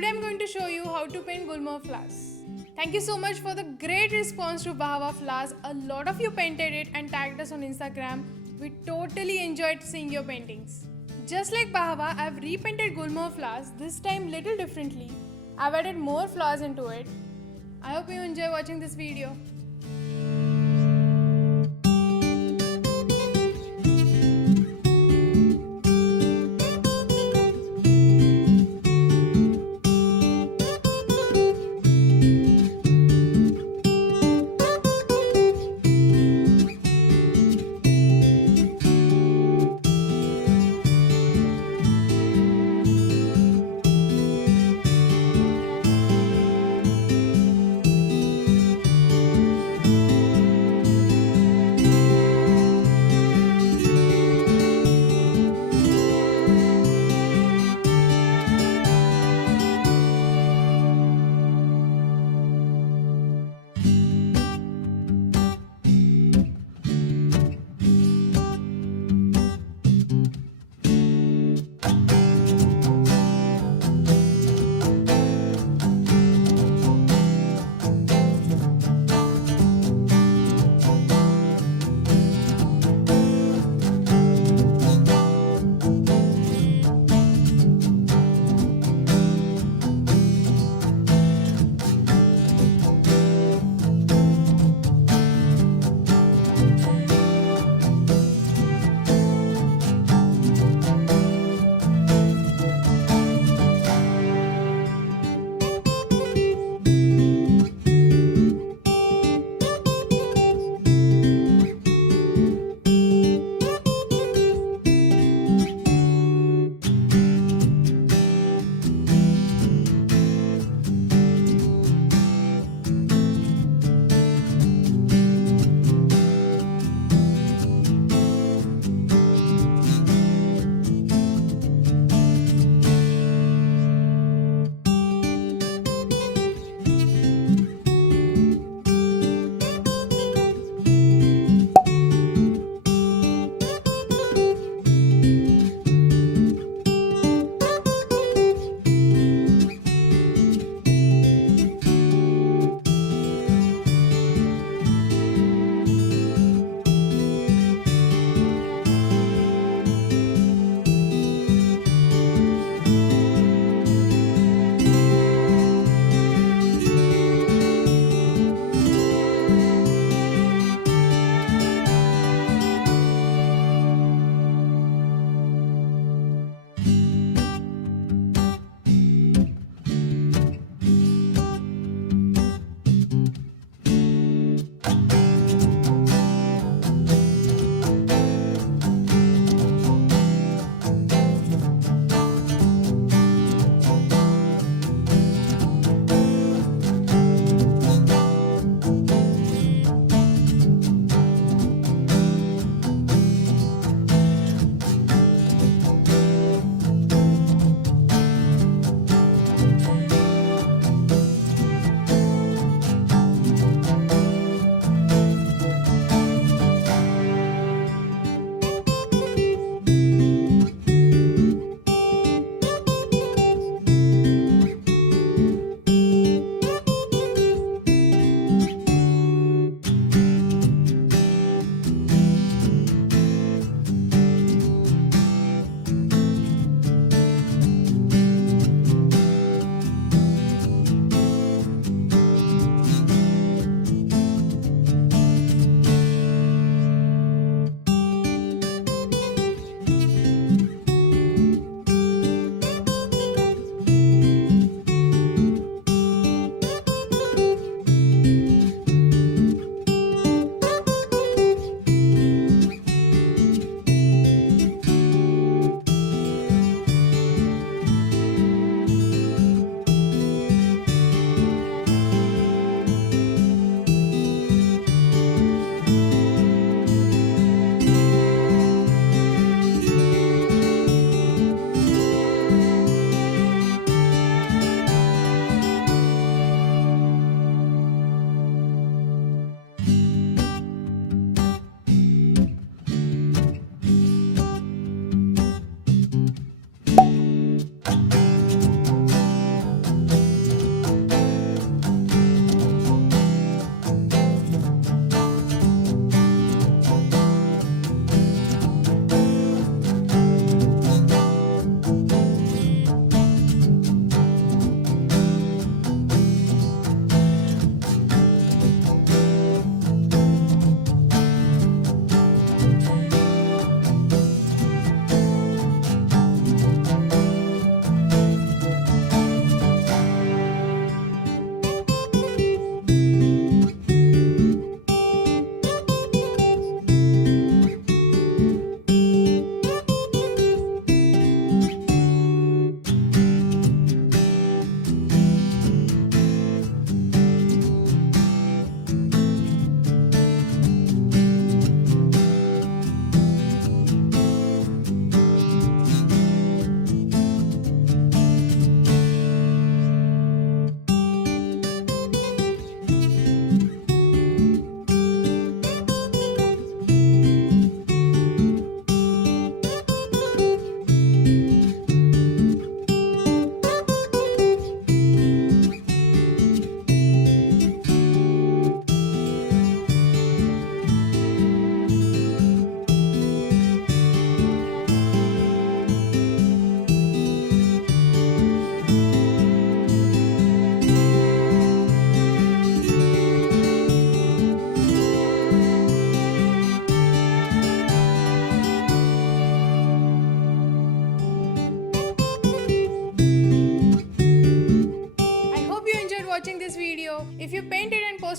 Today I'm going to show you how to paint Gulmohar flowers. Thank you so much for the great response to Bahava flowers. A lot of you painted it and tagged us on Instagram. We totally enjoyed seeing your paintings. Just like Bahava, I've repainted Gulmohar flowers, this time little differently. I've added more flowers into it. I hope you enjoy watching this video.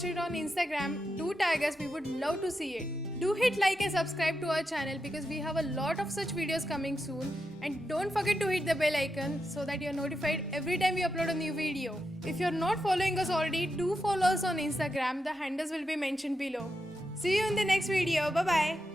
post it on Instagram, do tag us, we would love to see it. Do hit like and subscribe to our channel because we have a lot of such videos coming soon, and don't forget to hit the bell icon so that you're notified every time we upload a new video. If you're not following us already, do follow us on Instagram, the handles will be mentioned below. See you in the next video, bye bye.